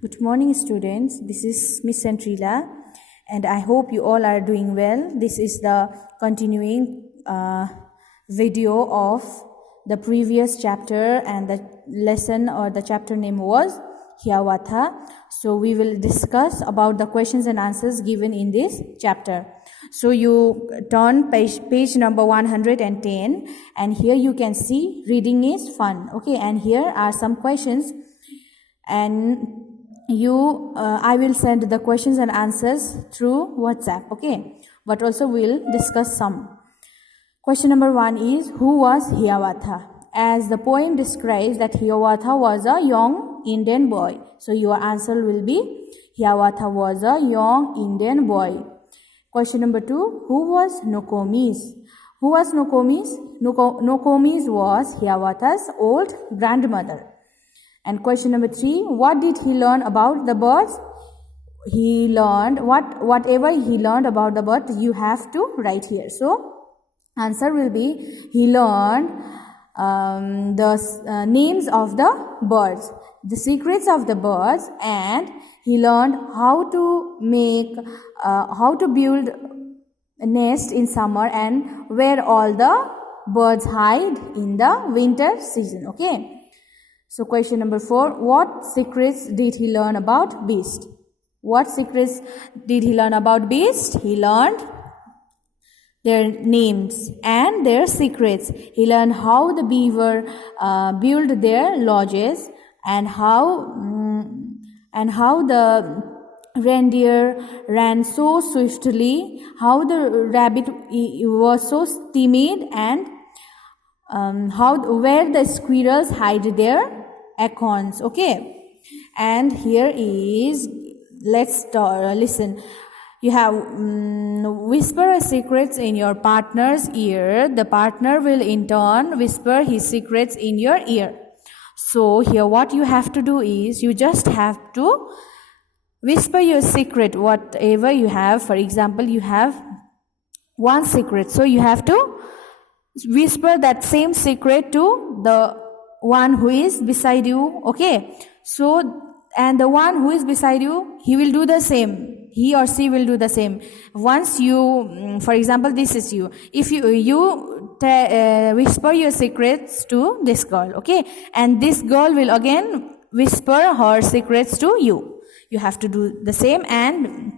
Good morning, students. This is Miss Centrila, and I hope you all are doing well. This is the continuing video of the previous chapter, and the lesson or the chapter name was Hiawatha. So we will discuss about the questions and answers given in this chapter. So you turn page number 110, and here you can see reading is fun. Okay, and here are some questions, and I will send the questions and answers through WhatsApp, okay, but also we'll discuss some. Question number 1 is, who was Hiawatha? As the poem describes that Hiawatha was a young Indian boy, so your answer will be Hiawatha was a young Indian boy. Question number 2, who was Nokomis? Who was Nokomis? Nokomis was Hiawatha's old grandmother. And question number 3, what did he learn about the birds? He learned whatever he learned about the birds, you have to write here. So answer will be, he learned the names of the birds, the secrets of the birds, and he learned how to build a nest in summer and where all the birds hide in the winter season. Okay. So question number 4, what secrets did he learn about beast? What secrets did he learn about beast? He learned their names and their secrets. He learned how the beaver build their lodges, and how the reindeer ran so swiftly, how the rabbit was so timid, and where the squirrels hide their acorns. Okay, and here is, let's listen. You have whisper secrets in your partner's ear. The partner will in turn whisper his secrets in your ear. So here what you have to do is, you just have to whisper your secret, whatever you have. For example, you have one secret, so you have to whisper that same secret to the one who is beside you. Okay, so, and the one who is beside you, he will do the same, he or she will do the same. Once you, for example, this is you, if you whisper your secrets to this girl, okay, and this girl will again whisper her secrets to you. You have to do the same, and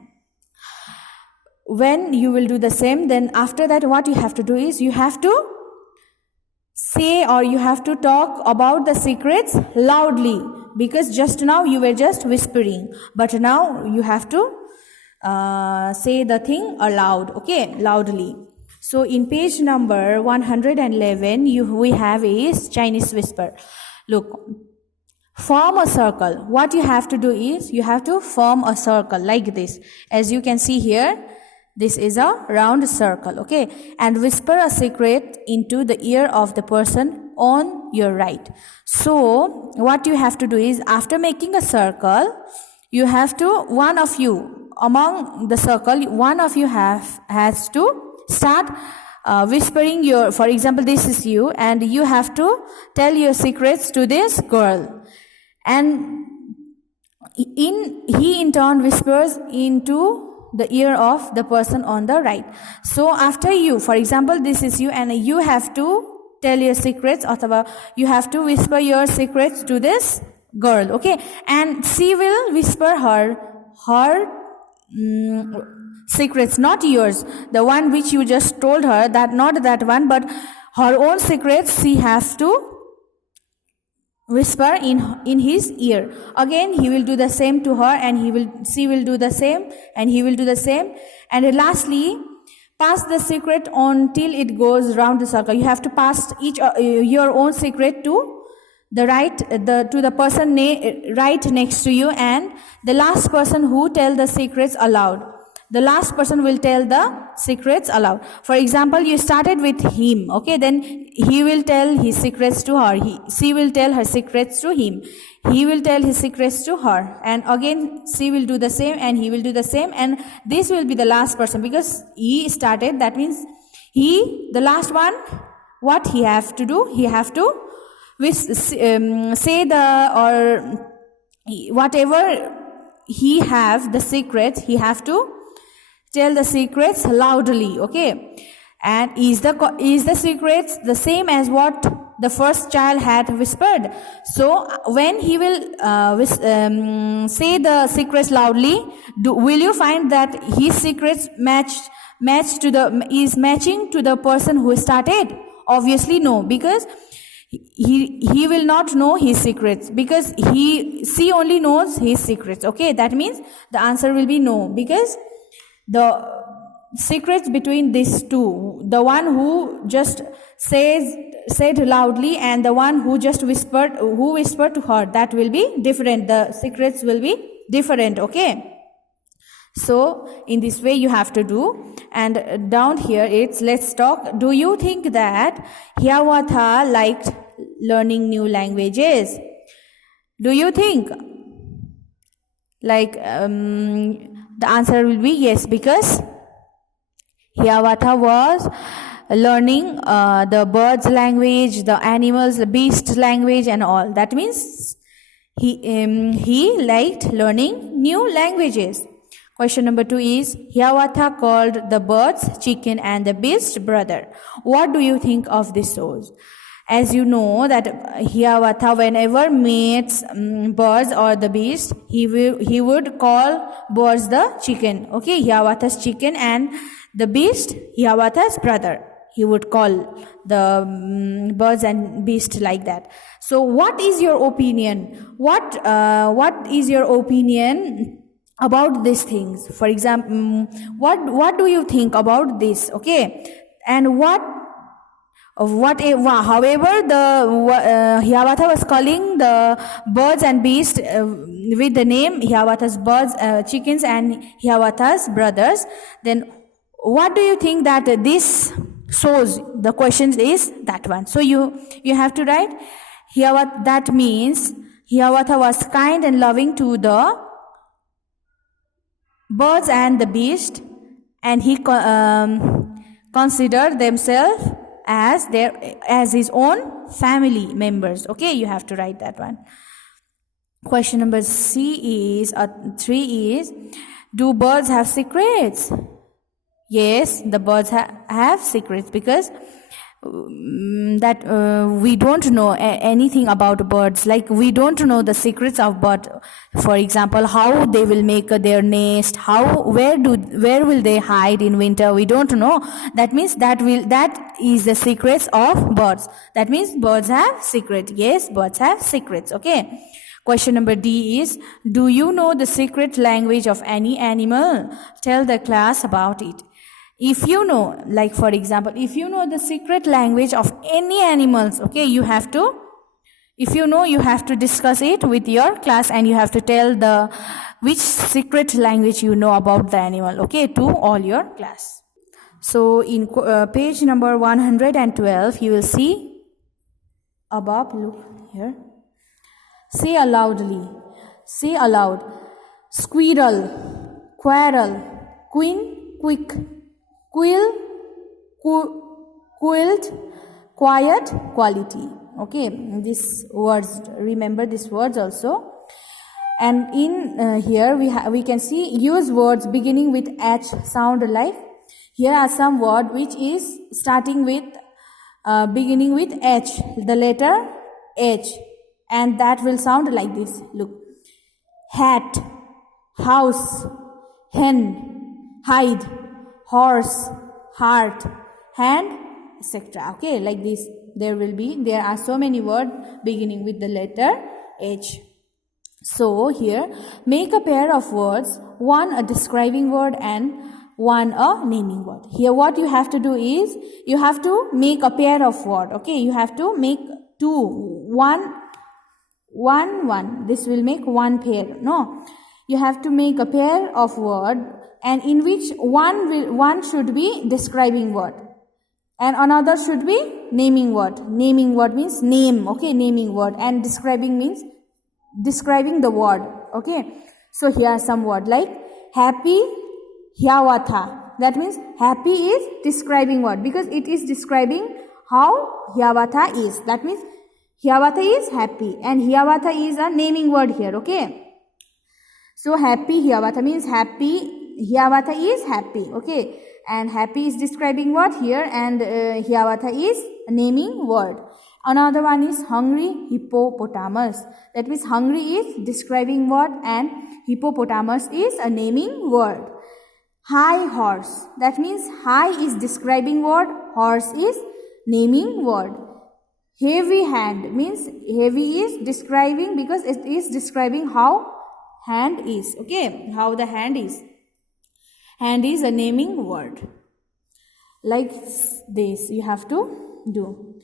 when you will do the same, then after that what you have to do is, you have to say, or you have to talk about the secrets loudly, because just now you were just whispering, but now you have to say the thing aloud, okay, loudly. So in page number 111, we have is Chinese whisper. Look, form a circle. What you have to do is, you have to form a circle like this. As you can see here, this is a round circle, okay, and whisper a secret into the ear of the person on your right. So what you have to do is, after making a circle, you have to, one of you among the circle, one of you has to start whispering your, for example, this is you, and you have to tell your secrets to this girl, and he in turn whispers into the ear of the person on the right. So after you, for example, this is you, and you have to tell your secrets, or you have to whisper your secrets to this girl, okay, and she will whisper her secrets, not yours, the one which you just told her, that not that one, but her own secrets she has to whisper in his ear. Again he will do the same to her, and she will do the same, and he will do the same, and lastly pass the secret until it goes round the circle. You have to pass your own secret to the right, to the person right next to you, and the last person who tell the secrets aloud, the last person will tell the secrets aloud. For example, you started with him, okay, then he will tell his secrets to her, she will tell her secrets to him, he will tell his secrets to her, and again she will do the same, and he will do the same, and this will be the last person, because he started, that means the last one, what he have to do, he have to say whatever he have the secrets, he have to tell the secrets loudly. Okay, and is the secrets the same as what the first child had whispered? So when he will say the secrets loudly, will you find that his secrets is matching to the person who started? Obviously no, because he will not know his secrets, because she only knows his secrets. Okay, that means the answer will be no, because the secrets between these two, the one who just said loudly and the one who just whispered to her, that will be different. The secrets will be different. Okay, so in this way you have to do. And down here it's let's talk. Do you think that Hiawatha liked learning new languages? Do you think? Like the answer will be yes, because Hiawatha was learning the birds' language, the animals, the beasts' language, and all. That means he liked learning new languages. Question number 2 is, Hiawatha called the birds chicken and the beast brother. What do you think of this source? As you know that Hiawatha, whenever meets birds or the beast, he would call birds the chicken. Okay, Hiawatha's chicken, and the beast Hiawatha's brother. He would call the birds and beast like that. So what is your opinion? What is your opinion about these things? For example, what do you think about this? Okay, and however the Hiawatha was calling the birds and beasts with the name Hiawatha's birds, chickens, and Hiawatha's brothers, then what do you think that this shows? The question is that one. So you have to write Hiawatha. That means Hiawatha was kind and loving to the birds and the beast, and he considered themselves as his own family members. Okay, you have to write that one. Question number 3 is, do birds have secrets? Yes, the birds have secrets, because we don't know anything about birds. Like, we don't know the secrets of birds. For example, how they will make their nest, where will they hide in winter, we don't know. That means that is the secrets of birds. That means birds have secrets. Yes, birds have secrets. Okay. Question number D is, do you know the secret language of any animal? Tell the class about it. If you know, like for example, if you know the secret language of any animals, okay, you have to discuss it with your class, and you have to tell which secret language you know about the animal, okay, to all your class. So in page number 112, you will see above, look here. Say aloudly. Say aloud. Squirrel, quarrel, queen, quick, quill, quilt, quiet, quality. Okay, these words, remember these words also. And in here we can see use words beginning with H sound like. Here are some words which is starting with beginning with H, the letter H, and that will sound like this. Look, hat, house, hen, hide, horse, heart, hand, etc. Okay, like this. There are so many words beginning with the letter H. So here, make a pair of words, one a describing word and one a naming word. Here what you have to do is, you have to make a pair of words. Okay, you have to make one. This will make one pair. No, you have to make a pair of words, and in which one should be describing word and another should be naming word. Naming word means name, okay, naming word, and describing means describing the word. Okay, so here are some words like happy, Hiawatha. That means happy is describing word, because it is describing how Hiawatha is. That means Hiawatha is happy, and Hiawatha is a naming word here. Okay, So happy Hiawatha means happy. Hiawatha is happy. Okay. And happy is describing what here, and Hiawatha is a naming word. Another one is hungry hippopotamus. That means hungry is describing what, and hippopotamus is a naming word. High horse. That means high is describing word, horse is naming word. Heavy hand means heavy is describing, because it is describing how hand is. Okay, how the hand is. Hand is a naming word. Like this you have to do.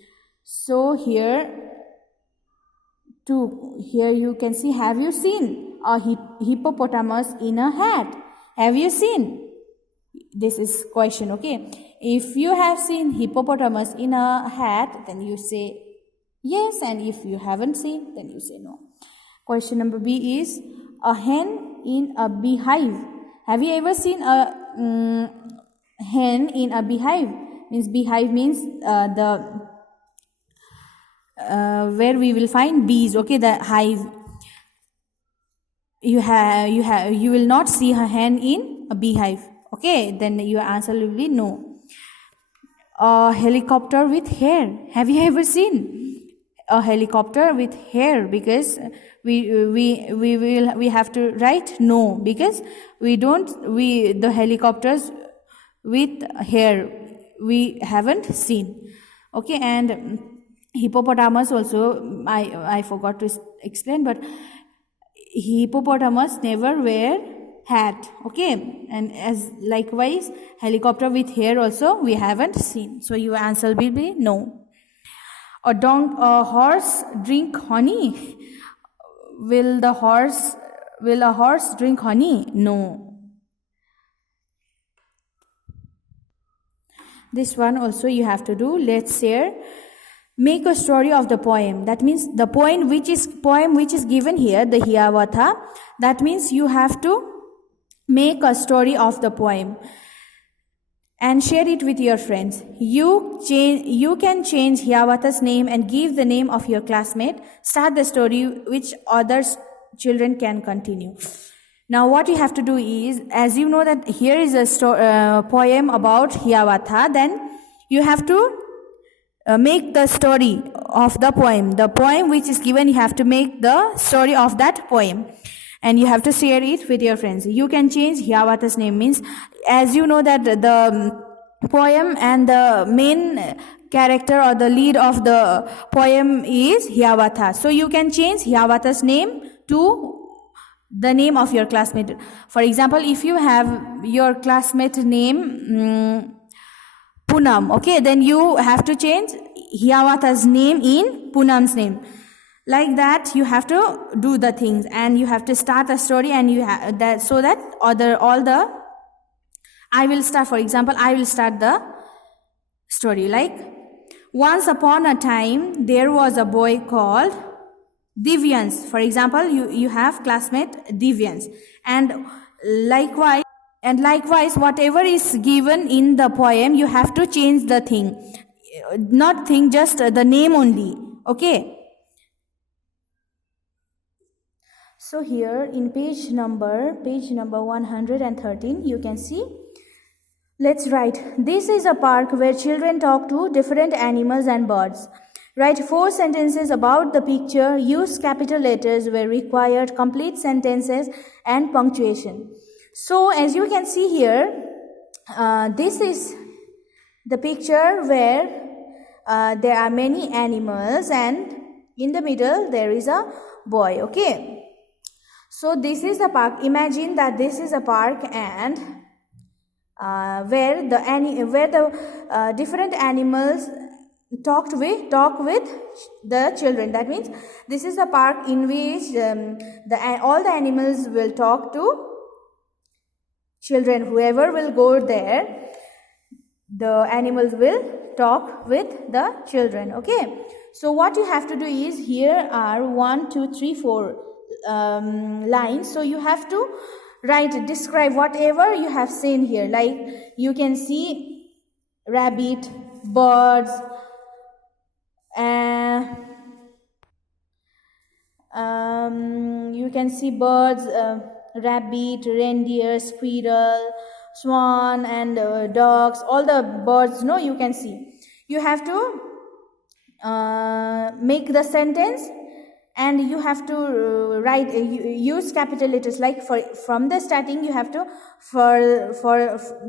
So here you can see, have you seen a hippopotamus in a hat? Have you seen? This is question. Okay, if you have seen hippopotamus in a hat, then you say yes, and if you haven't seen, then you say no. Question number B is a hen in a beehive. Have you ever seen a hen in a beehive? Means beehive means where we will find bees. Okay, the hive. You will not see a hen in a beehive. Okay, then your answer will be no. A helicopter with hair. Have you ever seen a helicopter with hair? Because we have to write no, because the helicopters with hair we haven't seen. Okay, and hippopotamus also I forgot to explain, but hippopotamus never wear hat. Okay, and as likewise helicopter with hair also we haven't seen. So your answer will be no. A horse drink honey? Will a horse drink honey? No. This one also you have to do. Let's share. Make a story of the poem. That means the poem which is given here, the Hiawatha. That means you have to make a story of the poem and share it with your friends. You can change Hiawatha's name and give the name of your classmate. Start the story which other children can continue. Now what you have to do is, as you know that here is a poem about Hiawatha, then you have to make the story of the poem. The poem which is given, you have to make the story of that poem. And you have to share it with your friends. You can change Hiawatha's name means, as you know that the poem and the main character or the lead of the poem is Hiawatha. So you can change Hiawatha's name to the name of your classmate. For example, if you have your classmate name Poonam, okay, then you have to change Hiawatha's name in Poonam's name. Like that, you have to do the things, and you have to start a story, and you have that, so that I will start. For example, I will start the story like, once upon a time there was a boy called Divyans. For example, you have classmate Divyans, and likewise whatever is given in the poem, you have to change the thing, not thing, just the name only. Okay. So here in page number 113, you can see, let's write, this is a park where children talk to different animals and birds. Write 4 sentences about the picture. Use capital letters where required, complete sentences and punctuation. So as you can see here, this is the picture where there are many animals, and in the middle there is a boy. Okay. So this is the park. Imagine that this is a park, and where the different animals talk with the children. That means this is a park in which all the animals will talk to children. Whoever will go there, the animals will talk with the children. Okay. So what you have to do is, here are 1, 2, 3, 4 lines. So you have to describe whatever you have seen here. Like you can see rabbit, birds, you can see birds, rabbit, reindeer, squirrel, swan, and dogs, all the birds, no, you can see. You have to make the sentence, and you have to write use capital letters. Like from the starting, you have to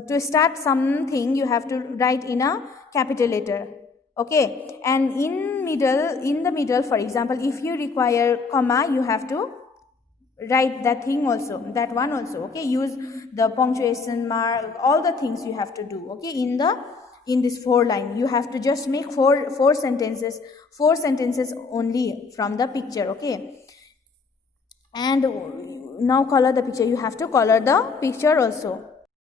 to start something, you have to write in a capital letter. Okay, and in the middle, for example, if you require comma, you have to write that thing also, that one also. Okay, use the punctuation mark, all the things you have to do. Okay, in this 4 line, you have to just make four sentences only from the picture. Okay, and now color the picture. You have to color the picture also.